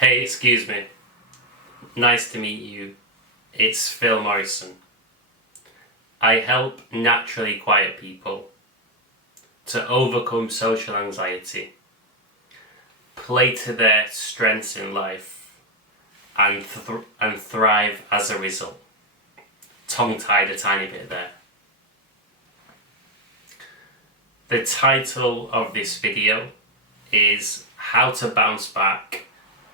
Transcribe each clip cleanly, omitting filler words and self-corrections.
Hey, excuse me. Nice to meet you. It's Phil Morrison. I help naturally quiet people to overcome social anxiety, play to their strengths in life, and thrive as a result. Tongue-tied a tiny bit there. The title of this video is How to Bounce Back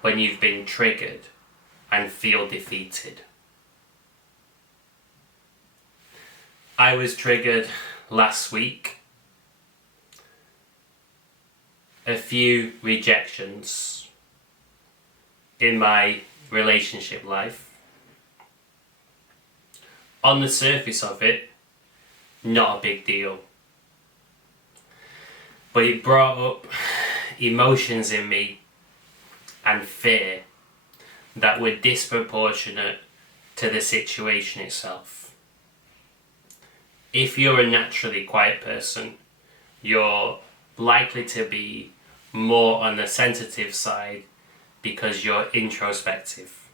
When You've Been Triggered and Feel Defeated. I was triggered last week. A few rejections in my relationship life. On the surface of it, not a big deal. But it brought up emotions in me and fear that were disproportionate to the situation itself. If you're a naturally quiet person, you're likely to be more on the sensitive side because you're introspective.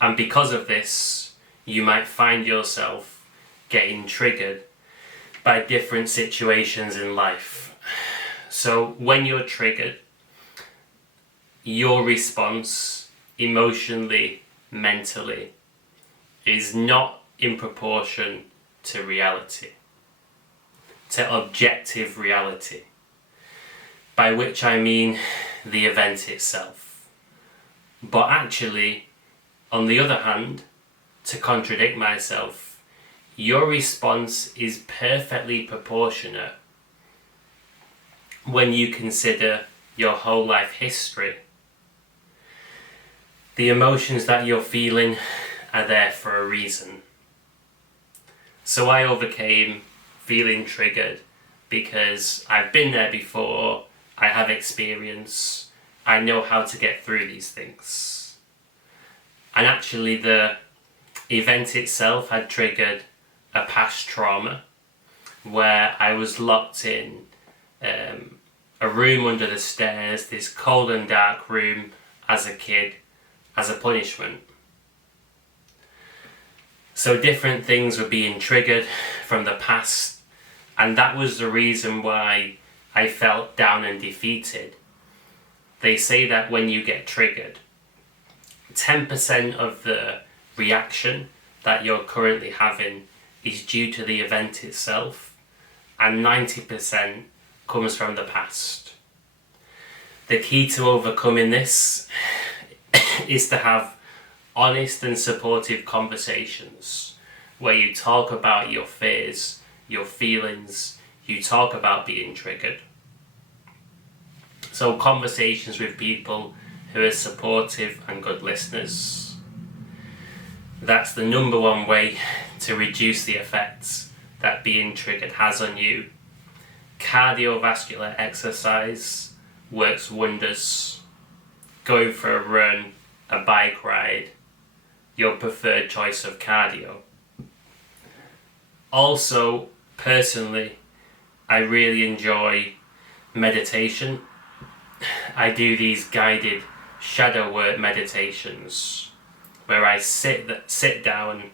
And because of this, you might find yourself getting triggered by different situations in life. So when you're triggered, your response emotionally, mentally, is not in proportion to reality, to objective reality, by which I mean the event itself. But actually, on the other hand, to contradict myself, your response is perfectly proportionate when you consider your whole life history. The emotions that you're feeling are there for a reason. So I overcame feeling triggered because I've been there before, I have experience, I know how to get through these things. And actually the event itself had triggered a past trauma where I was locked in a room under the stairs, this cold and dark room as a kid, as a punishment. So different things were being triggered from the past, and that was the reason why I felt down and defeated. They say that when you get triggered, 10% of the reaction that you're currently having is due to the event itself, and 90% comes from the past. The key to overcoming this is to have honest and supportive conversations where you talk about your fears, your feelings, you talk about being triggered. So conversations with people who are supportive and good listeners. That's the number one way to reduce the effects that being triggered has on you. Cardiovascular exercise works wonders. Going for a run, a bike ride, your preferred choice of cardio. Also, personally, I really enjoy meditation. I do these guided shadow work meditations where I sit down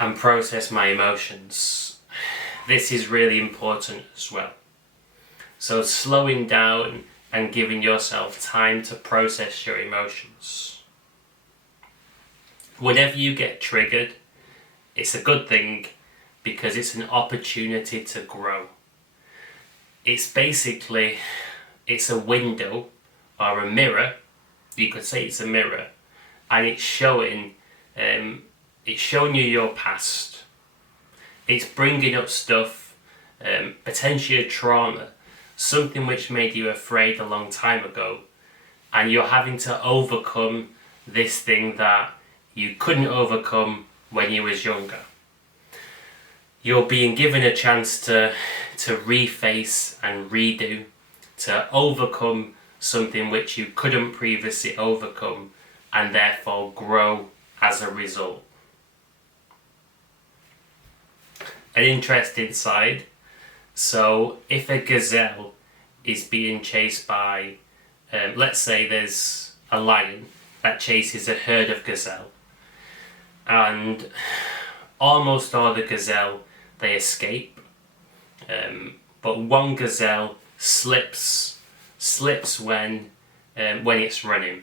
and process my emotions. This is really important as well. So slowing down and giving yourself time to process your emotions. Whenever you get triggered, it's a good thing because it's an opportunity to grow. It's a window or a mirror, you could say it's a mirror, and it's showing you your past. It's bringing up stuff, potentially a trauma, something which made you afraid a long time ago, and you're having to overcome this thing that you couldn't overcome when you was younger. You're being given a chance to reface and redo, to overcome something which you couldn't previously overcome, and therefore grow as a result. An interesting side. So if a gazelle is being chased by, let's say there's a lion that chases a herd of gazelle, and almost all the gazelle, they escape, but one gazelle slips when it's running,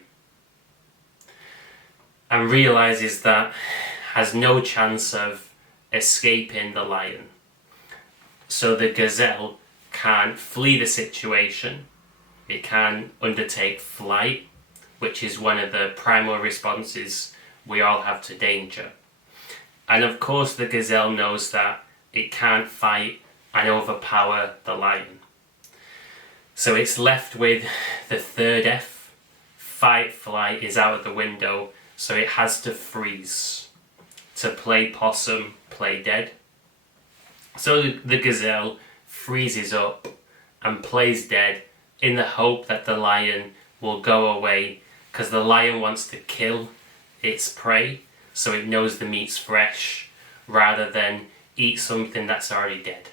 and realizes that has no chance of escaping the lion. So the gazelle can't flee the situation. It can undertake flight, which is one of the primal responses we all have to danger. And of course the gazelle knows that it can't fight and overpower the lion. So it's left with the third F. Fight, flight is out of the window, so it has to freeze. To play possum, play dead. So the gazelle freezes up and plays dead in the hope that the lion will go away, because the lion wants to kill its prey, so it knows the meat's fresh, rather than eat something that's already dead.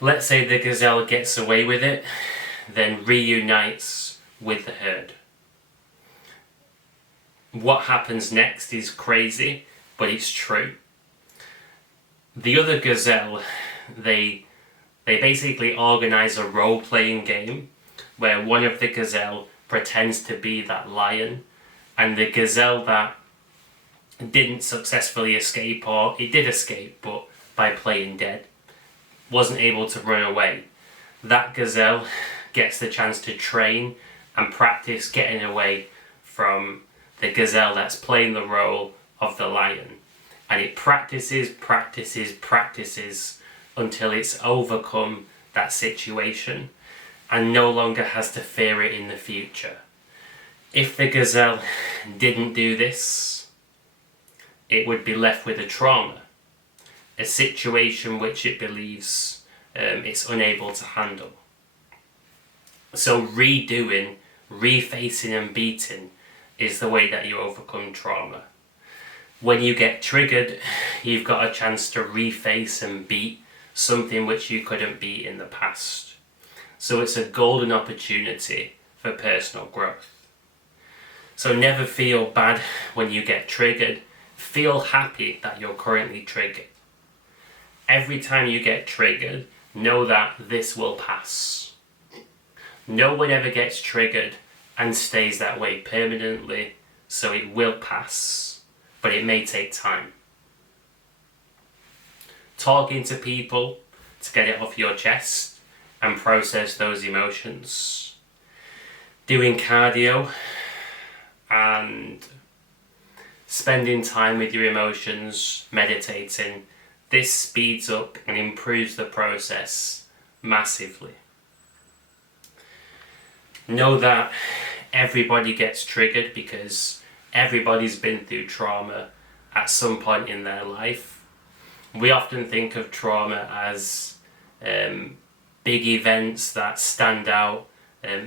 Let's say the gazelle gets away with it, then reunites with the herd. What happens next is crazy, but it's true. The other gazelle, they basically organize a role-playing game where one of the gazelle pretends to be that lion, and the gazelle that didn't successfully escape, or it did escape but by playing dead, wasn't able to run away, that gazelle gets the chance to train and practice getting away from the gazelle that's playing the role of the lion. And it practices until it's overcome that situation and no longer has to fear it in the future. If the gazelle didn't do this, it would be left with a trauma, a situation which it believes it's unable to handle. So redoing, refacing and beating is the way that you overcome trauma. When you get triggered, you've got a chance to reface and beat something which you couldn't beat in the past. So it's a golden opportunity for personal growth. So never feel bad when you get triggered. Feel happy that you're currently triggered. Every time you get triggered, know that this will pass. No one ever gets triggered and stays that way permanently, so it will pass, but it may take time. Talking to people to get it off your chest and process those emotions. Doing cardio and spending time with your emotions, meditating, this speeds up and improves the process massively. Know that everybody gets triggered because everybody's been through trauma at some point in their life. We often think of trauma as big events that stand out,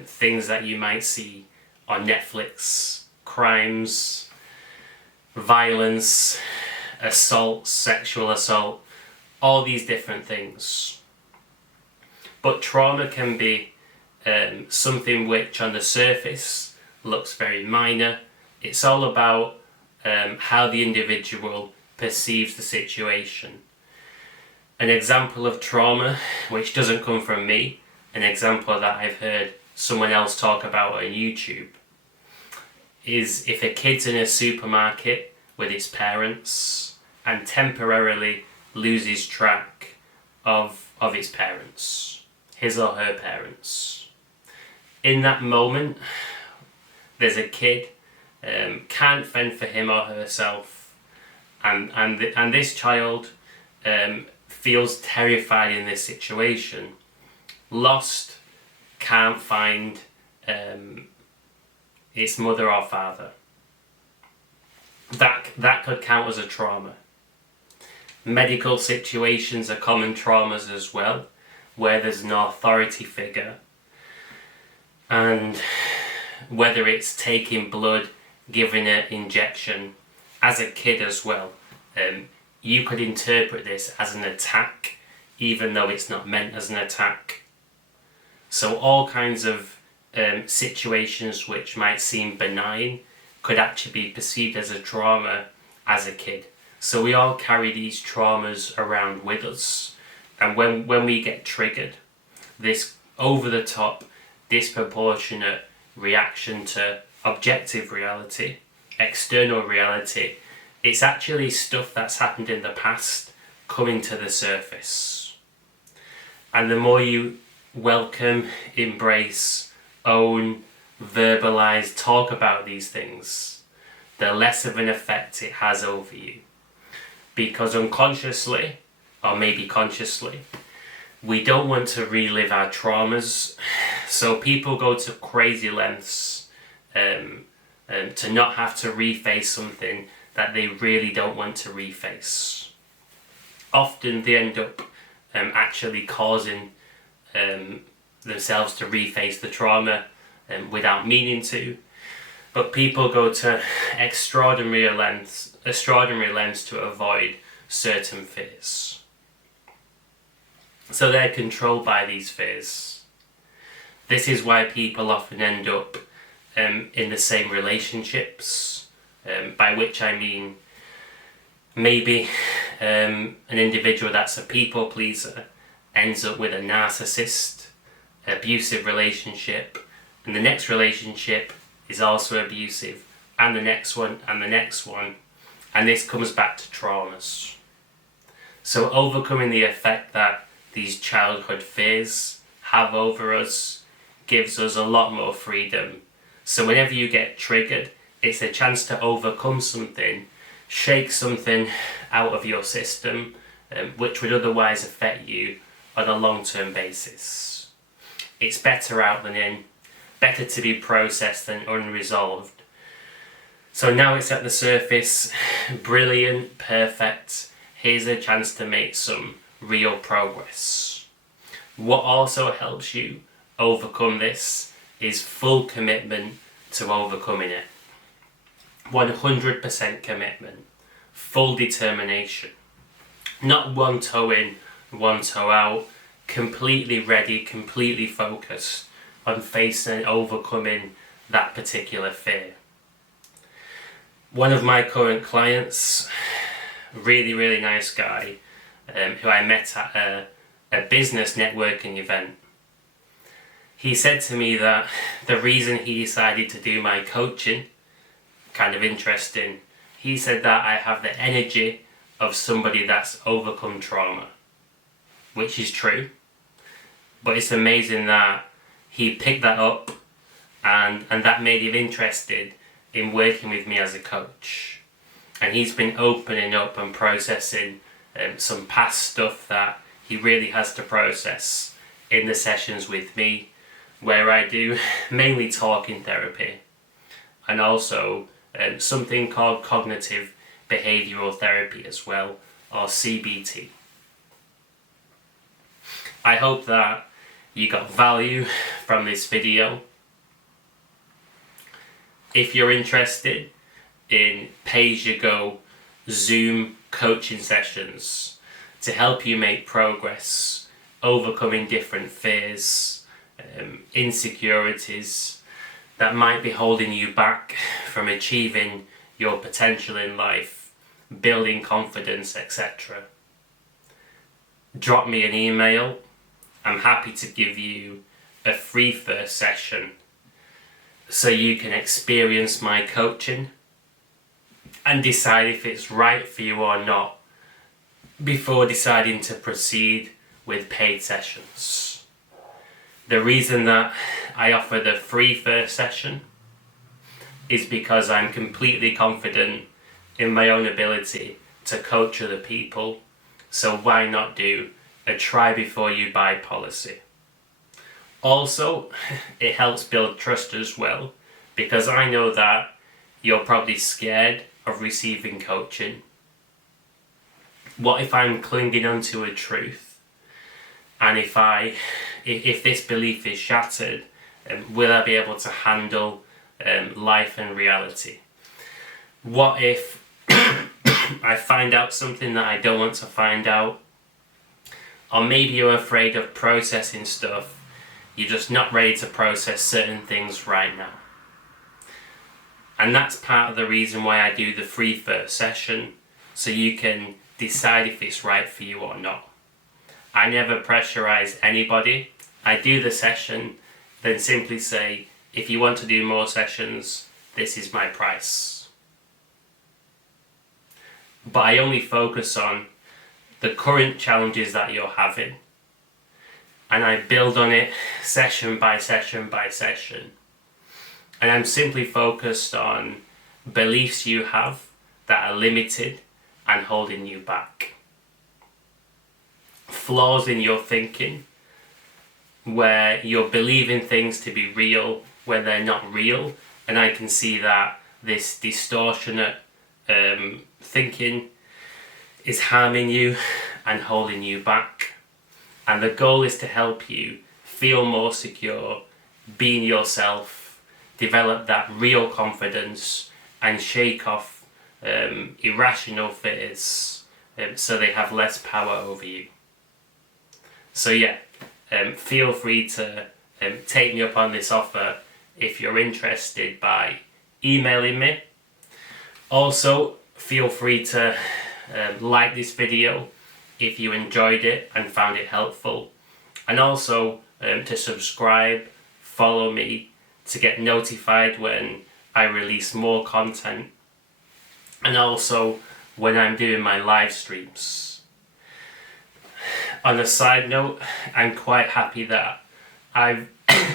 things that you might see on Netflix, crimes, violence, assault, sexual assault, all these different things. But trauma can be something which on the surface looks very minor. It's all about how the individual perceives the situation. An example of trauma, which doesn't come from me, an example that I've heard someone else talk about on YouTube, is if a kid's in a supermarket with his parents and temporarily loses track of his parents, his or her parents. In that moment, there's a kid, can't fend for him or herself, and this child feels terrified in this situation, lost, can't find its mother or father. That could count as a trauma. Medical situations are common traumas as well, where there's an authority figure, and whether it's taking blood, giving an injection, as a kid as well, you could interpret this as an attack, even though it's not meant as an attack. So all kinds of situations which might seem benign could actually be perceived as a trauma as a kid. So we all carry these traumas around with us, and when we get triggered, this over the top, disproportionate reaction to objective reality, external reality, it's actually stuff that's happened in the past coming to the surface. And the more you welcome, embrace, own, verbalize, talk about these things, the less of an effect it has over you. Because unconsciously, or maybe consciously, we don't want to relive our traumas, so people go to crazy lengths to not have to reface something that they really don't want to reface. Often they end up actually causing themselves to reface the trauma without meaning to, but people go to extraordinary lengths to avoid certain fears. So they're controlled by these fears. This is why people often end up in the same relationships, by which I mean maybe an individual that's a people pleaser ends up with a narcissist, abusive relationship, and the next relationship is also abusive, and the next one, and the next one, and this comes back to traumas. So overcoming the effect that these childhood fears have over us gives us a lot more freedom. So whenever you get triggered, it's a chance to overcome something, shake something out of your system, which would otherwise affect you on a long-term basis. It's better out than in, better to be processed than unresolved. So now it's at the surface, brilliant, perfect. Here's a chance to make some real progress. What also helps you overcome this is full commitment to overcoming it. 100% commitment, full determination. Not one toe in, one toe out, completely ready, completely focused on facing and overcoming that particular fear. One of my current clients, really nice guy, who I met at a business networking event, he said to me that the reason he decided to do my coaching, kind of interesting, he said that I have the energy of somebody that's overcome trauma, which is true, but it's amazing that he picked that up and that made him interested in working with me as a coach. And he's been opening up and processing some past stuff that he really has to process in the sessions with me, where I do mainly talking therapy and also something called cognitive behavioural therapy as well, or CBT. I hope that you got value from this video. If you're interested in pay-as-you-go Zoom coaching sessions to help you make progress, overcoming different fears, insecurities that might be holding you back from achieving your potential in life, building confidence, etc., drop me an email. I'm happy to give you a free first session so you can experience my coaching and decide if it's right for you or not before deciding to proceed with paid sessions. The reason that I offer the free first session is because I'm completely confident in my own ability to coach other people, so why not do a try before you buy policy. Also, it helps build trust as well, because I know that you're probably scared of receiving coaching. What if I'm clinging onto a truth, and if this belief is shattered, will I be able to handle life and reality? What if I find out something that I don't want to find out? Or maybe you're afraid of processing stuff You're just not ready to process certain things right now. And that's part of the reason why I do the free first session, so you can decide if it's right for you or not. I never pressurize anybody. I do the session, then simply say, if you want to do more sessions, this is my price. But I only focus on the current challenges that you're having, and I build on it session by session by session. And I'm simply focused on beliefs you have that are limited and holding you back. Flaws in your thinking, where you're believing things to be real when they're not real, and I can see that this distortionate thinking is harming you and holding you back. And the goal is to help you feel more secure, being yourself, develop that real confidence, and shake off irrational fears so they have less power over you. So yeah, feel free to take me up on this offer if you're interested by emailing me. Also, feel free to like this video if you enjoyed it and found it helpful, and also to subscribe, follow me to get notified when I release more content, and also when I'm doing my live streams. On a side note, I'm quite happy that I've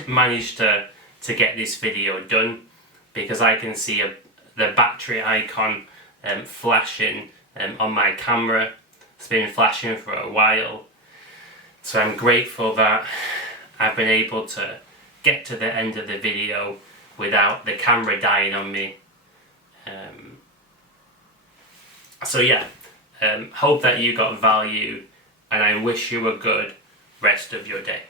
managed to get this video done, because I can see the battery icon flashing on my camera. It's been flashing for a while, so I'm grateful that I've been able to get to the end of the video without the camera dying on me. So yeah, hope that you got value, and I wish you a good rest of your day.